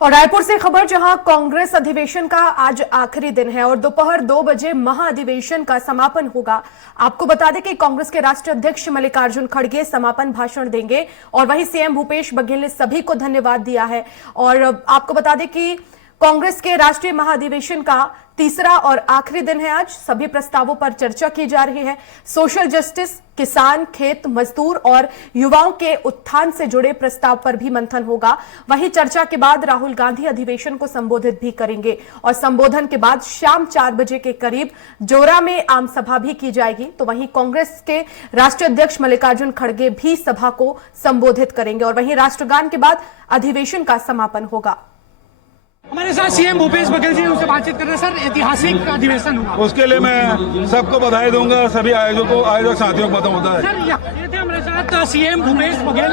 और रायपुर से खबर, जहां कांग्रेस अधिवेशन का आज आखिरी दिन है और दोपहर 2 बजे महाअधिवेशन का समापन होगा। आपको बता दें कि कांग्रेस के राष्ट्रीय अध्यक्ष मल्लिकार्जुन खड़गे समापन भाषण देंगे और वहीं सीएम भूपेश बघेल ने सभी को धन्यवाद दिया है। और आपको बता दें कि कांग्रेस के राष्ट्रीय महाअधिवेशन का तीसरा और आखिरी दिन है आज। सभी प्रस्तावों पर चर्चा की जा रही है। सोशल जस्टिस, किसान, खेत मजदूर और युवाओं के उत्थान से जुड़े प्रस्ताव पर भी मंथन होगा। वहीं चर्चा के बाद राहुल गांधी अधिवेशन को संबोधित भी करेंगे और संबोधन के बाद शाम 4 बजे के करीब जोरा में आम सभा भी की जाएगी। तो वहीं कांग्रेस के राष्ट्रीय अध्यक्ष मल्लिकार्जुन खड़गे भी सभा को संबोधित करेंगे और वहीं राष्ट्रगान के बाद अधिवेशन का समापन होगा। हमारे साथ सीएम भूपेश बघेल जी, उनसे बातचीत कर रहे हैं। सर, ऐतिहासिक अधिवेशन हुआ, उसके लिए मैं सबको बधाई दूंगा, सभी आयोजक साथियों को पता होता है। सर, ये थे हमारे साथ सीएम भूपेश बघेल,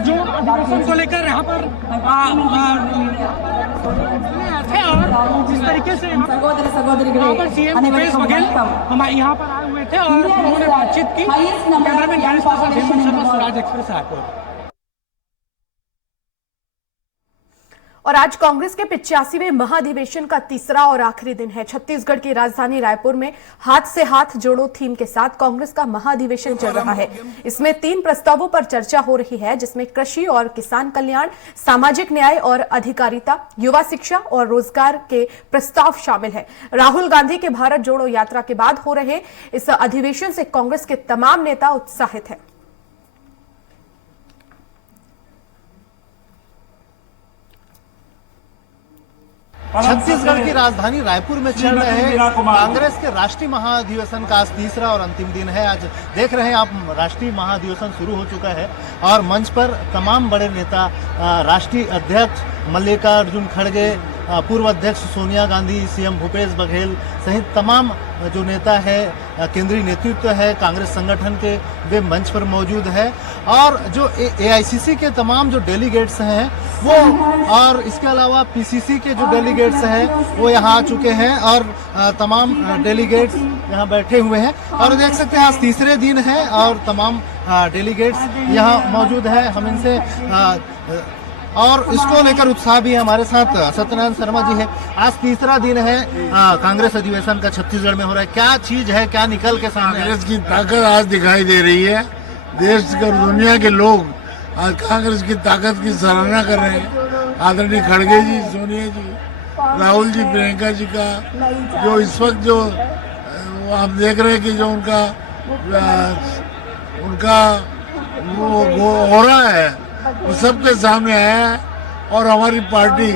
जो अधिवेशन को लेकर यहाँ पर थे और जिस तरीके से यहाँ पर सीएम भूपेश बघेल हमारे यहाँ पर आए हुए थे और उन्होंने बातचीत की। Cameraman Ganesh Prasad, Hemant Sharma, Swaraj express Raipur. और आज कांग्रेस के 85वें महाधिवेशन का तीसरा और आखिरी दिन है। छत्तीसगढ़ की राजधानी रायपुर में हाथ से हाथ जोड़ो थीम के साथ कांग्रेस का महाधिवेशन चल रहा है। इसमें 3 प्रस्तावों पर चर्चा हो रही है, जिसमें कृषि और किसान कल्याण, सामाजिक न्याय और अधिकारिता, युवा शिक्षा और रोजगार के प्रस्ताव शामिल है। राहुल गांधी के भारत जोड़ो यात्रा के बाद हो रहे इस अधिवेशन से कांग्रेस के तमाम नेता उत्साहित हैं। छत्तीसगढ़ की राजधानी रायपुर में चल रहे कांग्रेस के राष्ट्रीय महाधिवेशन का आज तीसरा और अंतिम दिन है। आज देख रहे हैं आप, राष्ट्रीय महाधिवेशन शुरू हो चुका है और मंच पर तमाम बड़े नेता, राष्ट्रीय अध्यक्ष मल्लिकार्जुन खड़गे, पूर्व अध्यक्ष सोनिया गांधी, सीएम भूपेश बघेल सहित तमाम जो नेता है, केंद्रीय नेतृत्व है कांग्रेस संगठन के, वे मंच पर मौजूद है। और जो एआईसीसी के तमाम जो डेलीगेट्स हैं वो, और इसके अलावा पीसीसी के जो डेलीगेट्स हैं वो यहाँ आ चुके हैं और तमाम डेलीगेट्स यहाँ बैठे हुए हैं। और देख सकते हैं आज तीसरे दिन है और तमाम डेलीगेट्स यहाँ मौजूद है। हम इनसे और इसको लेकर उत्साह भी है। हमारे साथ सत्यनारायण शर्मा जी है। आज तीसरा दिन है कांग्रेस अधिवेशन का छत्तीसगढ़ में हो रहा है। क्या चीज है, क्या निकल के सामने? कांग्रेस की ताकत आज दिखाई दे रही है। देश और दुनिया के लोग आज कांग्रेस की ताकत की सराहना कर रहे हैं। आदरणीय खड़गे जी, सोनिया जी, राहुल जी, प्रियंका जी का जो इस वक्त जो आप देख रहे हैं कि जो उनका वो हो रहा है वो सबके सामने आया है और हमारी पार्टी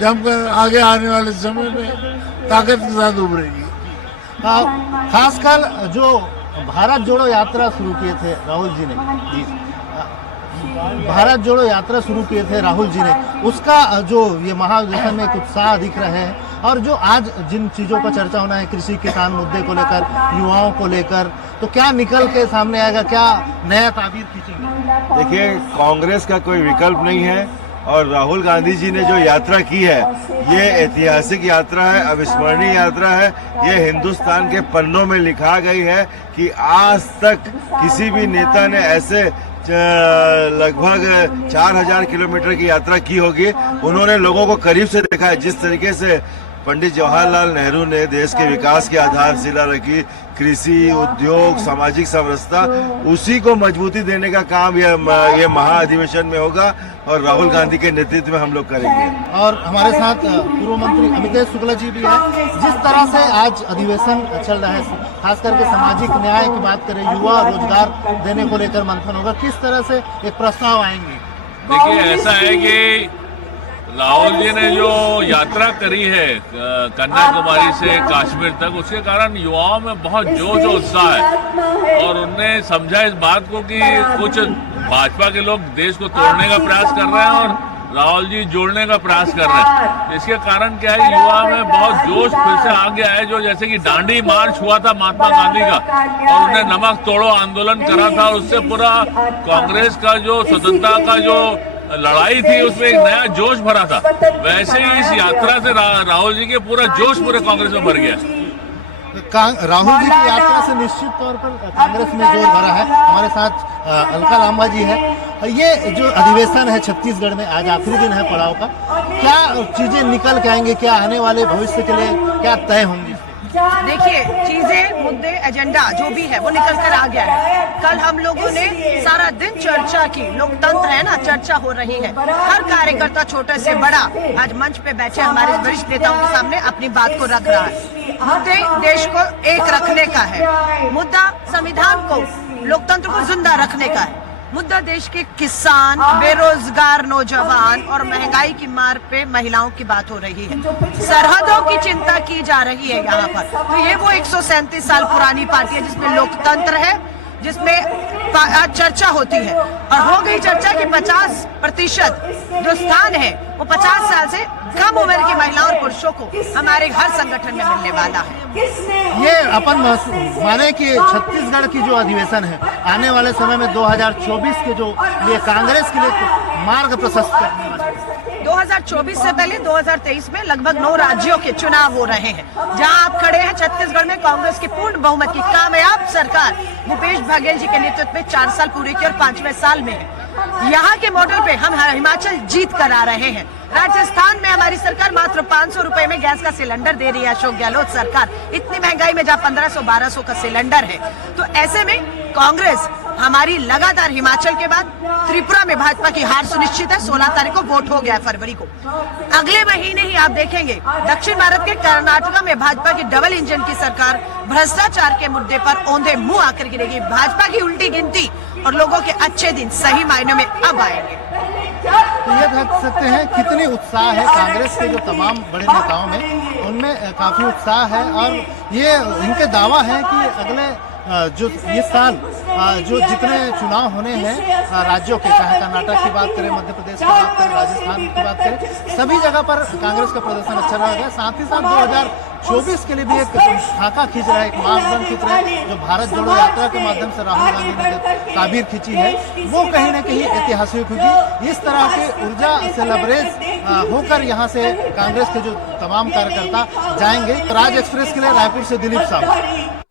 जमकर आगे आने वाले समय में ताकत के साथ उभरेगी। खासकर जो भारत जोड़ो यात्रा शुरू किए थे राहुल जी ने, भारत जोड़ो यात्रा शुरू किए थे राहुल जी ने, उसका जो ये महाधिवेशन में एक उत्साह दिख रहे हैं। और जो आज जिन चीजों का चर्चा होना है, कृषि किसान मुद्दे को लेकर, युवाओं को लेकर, तो क्या निकल के सामने आएगा, क्या नया ताबीर खींचेंगे? देखिए, कांग्रेस का कोई विकल्प नहीं है और राहुल गांधी जी ने जो यात्रा की है ये ऐतिहासिक यात्रा है, अविस्मरणीय यात्रा है। ये हिंदुस्तान के पन्नों में लिखा गई है कि आज तक किसी भी नेता ने ऐसे लगभग 4000 किलोमीटर की यात्रा की होगी। उन्होंने लोगों को करीब से देखा है। जिस तरीके से पंडित जवाहरलाल नेहरू ने देश के विकास की आधारशिला रखी, कृषि, उद्योग, सामाजिक समरसता, उसी को मजबूती देने का काम ये महाअधिवेशन में होगा और राहुल गांधी के नेतृत्व में हम लोग करेंगे। और हमारे साथ पूर्व मंत्री अमितेश शुक्ला जी भी है। जिस तरह से आज अधिवेशन चल रहा है, खास करके सामाजिक न्याय की बात करें, युवा रोजगार देने को लेकर मंथन होगा, किस तरह से एक प्रस्ताव आएंगे? देखिए, ऐसा है कि राहुल जी ने जो यात्रा करी है कन्याकुमारी से कश्मीर तक, उसके कारण युवाओं में बहुत जोश और उत्साह है और उनने समझा इस बात को कि कुछ भाजपा के लोग देश को तोड़ने का प्रयास कर रहे हैं और राहुल जी जोड़ने का प्रयास कर रहे हैं। इसके कारण क्या है, युवा में बहुत जोश फिर से आ गया है। जो जैसे कि दांडी मार्च हुआ था महात्मा गांधी का और उन्हें नमक तोड़ो आंदोलन करा था, उससे पूरा कांग्रेस का जो स्वतंत्रता का जो लड़ाई थी उसमें एक नया जोश भरा था, वैसे ही इस यात्रा से राहुल जी के पूरा जोश पूरे कांग्रेस में भर गया। राहुल जी की यात्रा से निश्चित तौर पर कांग्रेस में जोर भरा है। हमारे साथ अलका लांबा जी है। ये जो अधिवेशन है छत्तीसगढ़ में, आज आखिरी दिन है पड़ाव का, क्या चीजें निकल के आएंगे, क्या आने वाले भविष्य के लिए क्या तय होंगी? देखिए, चीजें, मुद्दे, एजेंडा जो भी है वो निकल कर आ गया है। कल हम लोगों ने सारा दिन चर्चा की, लोकतंत्र है ना, चर्चा हो रही है। हर कार्यकर्ता छोटे से बड़ा आज मंच पे बैठे हमारे वरिष्ठ नेताओं के सामने अपनी बात को रख रहा है। मुद्दे देश को एक रखने का है, मुद्दा संविधान को, लोकतंत्र को जिंदा रखने का है, मुद्दा देश के किसान, बेरोजगार नौजवान और महंगाई की मार पे महिलाओं की बात हो रही है। सरहदों की चिंता की जा रही है यहाँ पर। तो ये वो 137 साल पुरानी पार्टी है जिसमें लोकतंत्र है, जिसमें चर्चा होती है। और हो गई चर्चा कि 50% जो स्थान है वो 50 साल से कम उम्र की महिलाओं और पुरुषों को हमारे हर संगठन में मिलने वाला है। ये अपन माने कि छत्तीसगढ़ की जो अधिवेशन है आने वाले समय में 2024 के जो लिए कांग्रेस के लिए मार्ग प्रशस्त करने वाला है। 2024 से पहले 2023 में लगभग 9 राज्यों के चुनाव हो रहे हैं। जहां आप खड़े हैं, छत्तीसगढ़ में कांग्रेस की पूर्ण बहुमत की कामयाब सरकार भूपेश बघेल जी के नेतृत्व में 4 साल पूरे किए और 5वें साल में है। यहाँ के मॉडल पे हम हिमाचल जीत कर आ रहे हैं। राजस्थान में हमारी सरकार मात्र 500 रुपए में गैस का सिलेंडर दे रही है, अशोक गहलोत सरकार। इतनी महंगाई में जहाँ 1500-1200 का सिलेंडर है, तो ऐसे में कांग्रेस हमारी लगातार, हिमाचल के बाद त्रिपुरा में भाजपा की हार सुनिश्चित है। 16 तारीख को वोट हो गया है, फरवरी को। अगले महीने ही आप देखेंगे दक्षिण भारत के कर्नाटका में भाजपा की डबल इंजन की सरकार भ्रष्टाचार के मुद्दे पर औंधे मुंह आकर गिरेगी। भाजपा की उल्टी गिनती और लोगों के अच्छे दिन सही मायनों में अब आएंगे। तो ये देख सकते हैं कितनी उत्साह है कांग्रेस के जो तमाम बड़े नेताओं में, उनमें काफी उत्साह है। और ये इनके दावा है कि अगले जो इस साल जो जितने चुनाव होने हैं राज्यों के, चाहे कर्नाटक की बात करें, मध्य प्रदेश की बात करें, राजस्थान की बात करें, सभी जगह पर कांग्रेस का प्रदर्शन अच्छा रहेगा। साथ ही साथ 2024 के लिए भी एक खाका खींच रहा है, एक मापदंड खींच रहा है। जो भारत जोड़ो यात्रा के माध्यम से राहुल गांधी ने जो ताबीर खींची है, वो कहीं ना कहीं ऐतिहासिक होगी। इस तरह के ऊर्जा से लबरेज होकर यहाँ से कांग्रेस के जो तमाम कार्यकर्ता जाएंगे। राज एक्सप्रेस के लिए रायपुर से दिलीप साहू।